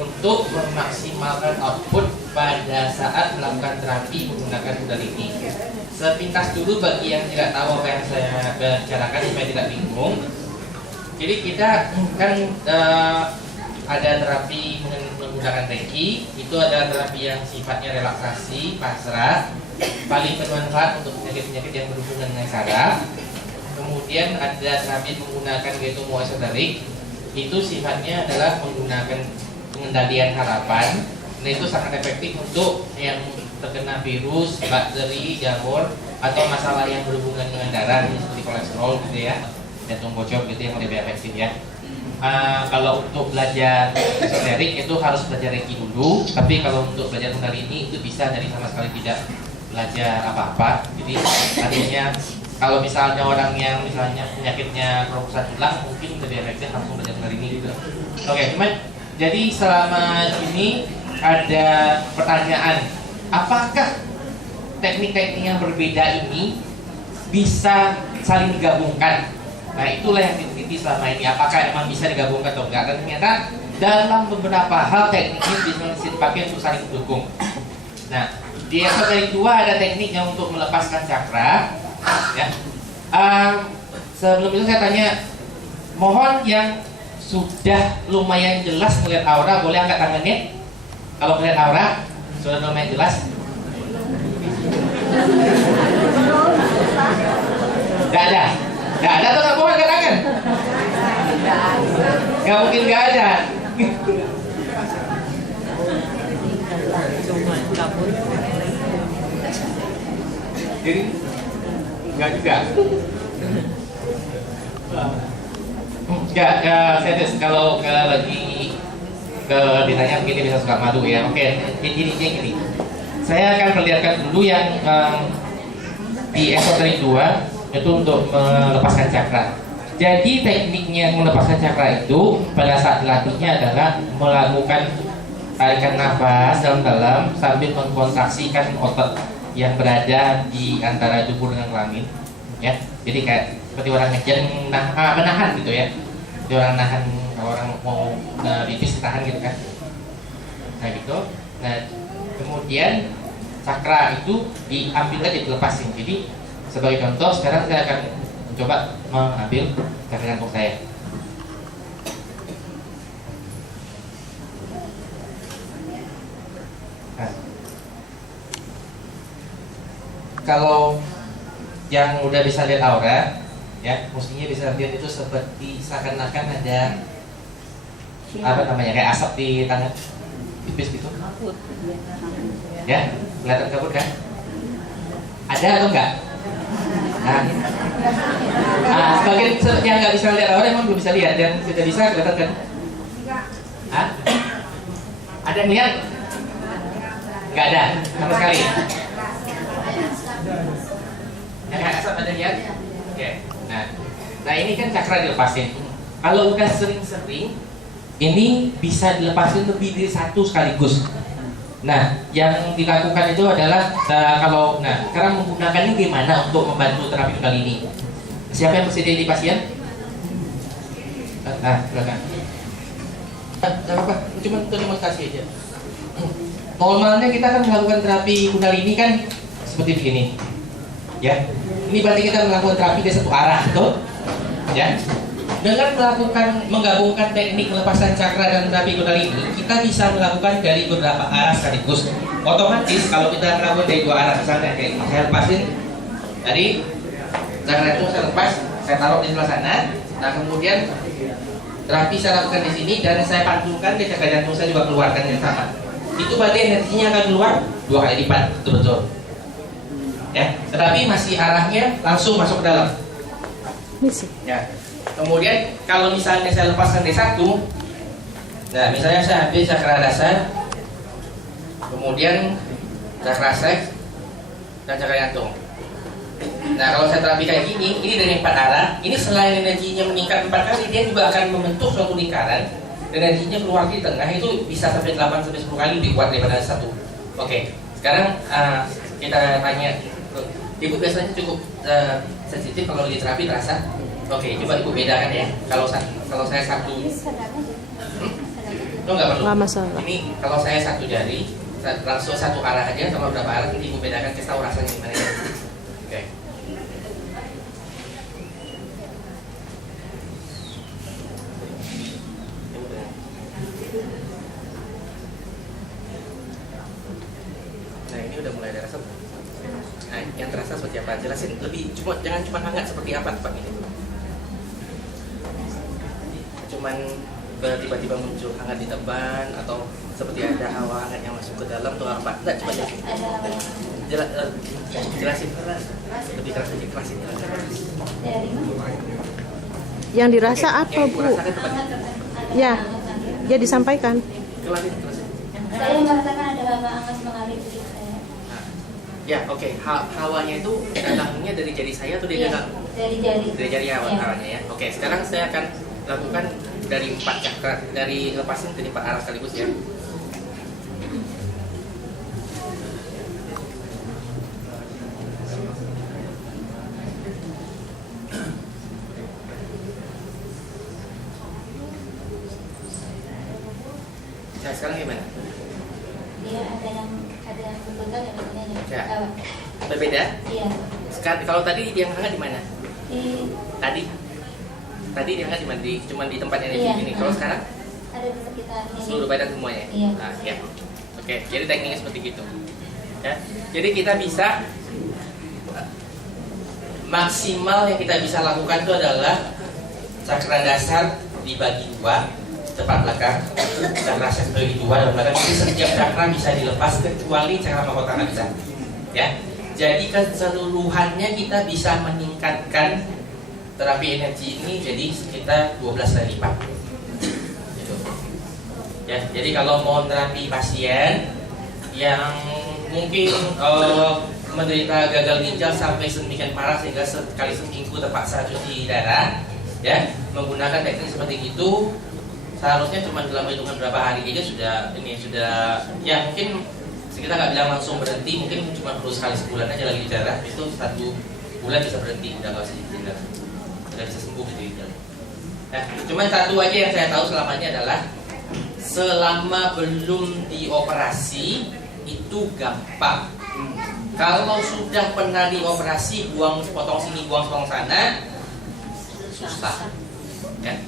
untuk memaksimalkan output pada saat melakukan terapi menggunakan kundalini. Sepintas dulu bagi yang tidak tahu apa yang saya bicarakan supaya tidak bingung. Jadi kita kan ada terapi menggunakan Reiki, itu ada terapi yang sifatnya relaksasi, pasrah, paling bermanfaat untuk penyakit-penyakit yang berhubungan dengan saraf. Kemudian ada terapi menggunakan Getomo esoterik, itu sifatnya adalah menggunakan pengendalian harapan. Nah itu sangat efektif untuk yang terkena virus, bakteri, jamur, atau masalah yang berhubungan dengan darah seperti kolesterol gitu ya, jantung bocor gitu yang lebih efektif ya. Kalau untuk belajar esoterik itu harus belajar Reiki dulu, tapi kalau untuk belajar kundalini itu bisa dari sama sekali tidak belajar apa-apa. Jadi artinya kalau misalnya orang yang misalnya penyakitnya kerokusan tulang mungkin lebih efektif langsung belajar kundalini gitu. Oke, teman. Jadi selama ini ada pertanyaan, apakah teknik-teknik yang berbeda ini bisa saling digabungkan? Nah itulah yang diteliti selama ini, apakah memang bisa digabungkan atau enggak. Dan ternyata dalam beberapa hal tekniknya bisa dipakai untuk saling mendukung. Nah di esoterik 2 ada tekniknya untuk melepaskan cakra ya. Sebelum itu saya tanya, mohon yang sudah lumayan jelas melihat aura boleh angkat tangannya. Kalau melihat aura sudah lumayan jelas. Gak ada. Gak ada tuh, gak boleh angkat tangan. Gak mungkin gak ada. Jadi gak juga. Saya tes kalau lagi ditanya begini bisa suka madu ya. Oke, gini. Saya akan perlihatkan dulu yang di esoterik 2 itu untuk melepaskan cakra. Jadi tekniknya melepaskan cakra itu pada saat dilatihnya adalah melakukan tarikan nafas dalam-dalam sambil mengkontraksikan otot yang berada di antara tubuh dengan kelamin ya. Jadi kayak seperti orang ngejar menahan gitu ya. Jadi orang nahan, kalau orang mau pipis tahan gitu kan. Nah gitu. Nah kemudian cakra itu diambil aja, dilepasin. Jadi sebagai contoh sekarang saya akan mencoba mengambil cakra jantung saya. Nah, kalau yang udah bisa lihat aura ya, mestinya bisa lihat itu seperti seakan-akan ada apa namanya, kayak asap di tangan tipis gitu ya, kelihatan kabut kan? Ada atau enggak? Sebagian yang nggak bisa lihat aura emang belum bisa lihat, dan sudah bisa kelihatan kan? Ada yang lihat? Nggak ada sama sekali. Yang asap ada lihat? Oke. Nah ini kan cakra dilepasin. Kalau udah sering-sering, ini bisa dilepasin lebih dari satu sekaligus. Nah, yang dilakukan itu adalah sekarang menggunakannya gimana untuk membantu terapi kali ini? Siapa yang bersedia di pasien? Silakan. Tidak apa-apa, cuma untuk demonstrasi aja. Normalnya kita kan melakukan terapi kundalini kan seperti begini, ya. Ini berarti kita melakukan terapi di satu arah, betul? Ya. Dengan menggabungkan teknik melepasan cakra dan terapi kundalini, kita bisa melakukan dari beberapa arah sekaligus. Otomatis kalau kita melakukan dari 2 arah, misalnya kayak saya lepasin dari cakra itu, saya lepas, saya taruh di sebelah sana. Nah kemudian terapi saya lakukan di sini dan saya pantulkan ke cakra jantung, saya juga keluarkan yang sama. Itu berarti energinya akan keluar 2 kali lipat, betul-betul. Ya, tetapi masih arahnya langsung masuk ke dalam. Ya. Kemudian kalau misalnya saya lepaskan di satu, nah misalnya saya ambil cakra dasar, kemudian cakra seks dan cakra jantung. Nah kalau saya terapi kayak gini, ini dari 4 arah. Ini selain energinya meningkat 4 kali, dia juga akan membentuk suatu lingkaran. Energinya keluar di tengah itu bisa sampai 8-10 kali lebih kuat daripada satu. Oke, sekarang kita tanya. Ibu biasanya cukup sensitif kalau di terapi terasa. Oke, coba ibu bedakan ya. Kalau saya satu, Itu nggak perlu. Nggak masalah. Ini kalau saya satu jari, langsung satu arah aja sama berapa arah, nanti ibu bedakan, kasih tahu rasanya gimana ya. Oke. Nah ini udah mulai ada rasa. Nah yang terasa seperti apa? Jelasin lebih, jangan cuma hangat seperti apa tempat ini. Cuman tiba-tiba muncul hangat di depan atau seperti ada hawa hangat yang masuk ke dalam tuh apa? Enggak, coba jelasin lebih keras lebih keras ini. Yang dirasa apa, yang Bu? dirasakan tempat Ya, ya disampaikan. jelasin. Saya merasakan ada hawa hangat mengalir di saya. Nah, ya oke. Hawanya itu datangnya dari jari saya atau dari Iya, dalam? dari jari. Dari jari hawanya ya. Oke, sekarang saya akan lakukan dari 4 cakra, dari lepasin dari 4 arah sekaligus ya. Nah, sekarang gimana? Dia ada yang berpegang, ada yang Ya. Berbeda? Iya. Sekarang kalau tadi yang hangat di mana? Di Tadi dia hangat di mana? Cuma di tempat energi Iya. ini. Kalau sekarang ada di sekitar ini. seluruh badan semuanya. Iya. Nah, ya. Oke, jadi tekniknya seperti itu. Ya. Jadi kita bisa maksimal yang kita bisa lakukan itu adalah cakra dasar dibagi 2, tepat belakang, cakra dasar dibagi 2 dan belakang. Jadi setiap cakra bisa dilepas kecuali cakra mahkota nggak bisa. Ya. Jadi keseluruhannya kita bisa meningkatkan terapi energi ini jadi sekitar 12 kali lipat. Gitu. Ya, jadi kalau mau terapi pasien yang mungkin menderita gagal ginjal sampai sedemikian parah sehingga sekali seminggu terpaksa cuci darah, ya, menggunakan teknik seperti itu, seharusnya cuma dalam hitungan berapa hari aja sudah ya mungkin kita nggak bilang langsung berhenti, mungkin cuma perlu sekali sebulan aja lagi darah, itu 1 bulan bisa berhenti, udah nggak usah cuci darah, udah bisa sembuh gitu ya. Nah, cuma satu aja yang saya tahu selama ini adalah selama belum dioperasi itu gampang. Kalau sudah pernah dioperasi, potong sini, buang sana, susah. Ya.